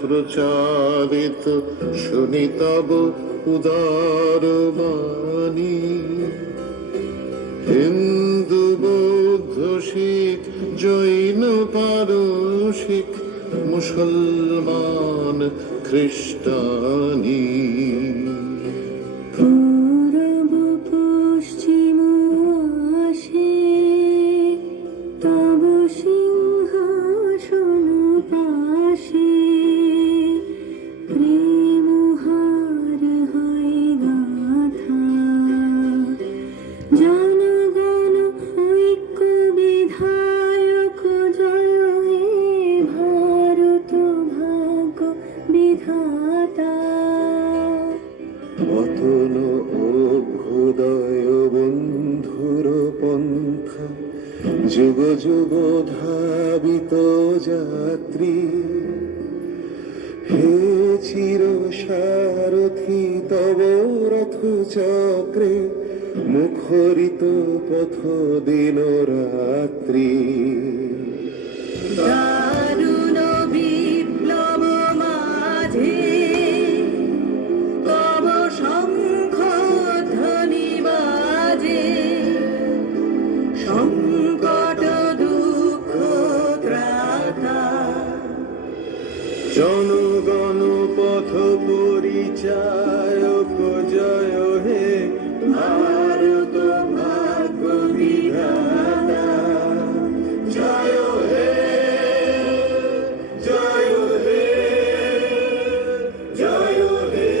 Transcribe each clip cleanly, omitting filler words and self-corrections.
প্রচারিত শুনি তব উদার বাণী। হিন্দু বৌদ্ধ শিখ জৈন পারসিক মুসলমান খ্রিস্টানি, পূরব পশ্চিম আসে তব সিংহাসন পাশে, প্রেম হার হয় গাথা, জনগণ ঐক্য বিধায়ক জয় হে ভারত ভাগ্য বিধাতা। অতন অভ্যুদয় বন্ধুর পন্থা, যুগ যুগ ধাবিত যাত্রী, হে চির সারথি তব রথ চক্রে মুখরিত পথ দিন রাত্রি। দারুণ বিপ্লব মাঝে তব শঙ্খ ধ্বনি বাজে, সংকট দুঃখ ত্রাতা, জনগণ পথ পরিচায়ক জয় হে ভারত ভাগ্য বিধাতা। জয় হে, জয় হে, জয় হে,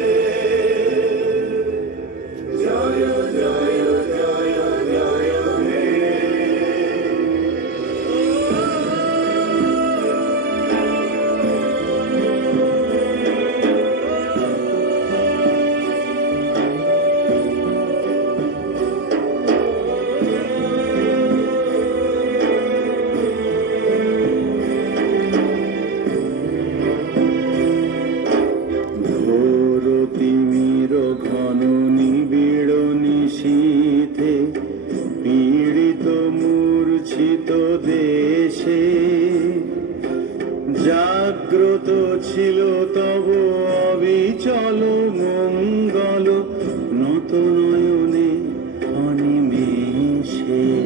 জয় জয় জয় জয় হে। ঘোর তিমির ঘন নিবিড় নিশীথে পীড়িত মূর্ছিত দেশে, জাগ্রত ছিল তব অবিচল মঙ্গল নত নয়নে অনিমেষে।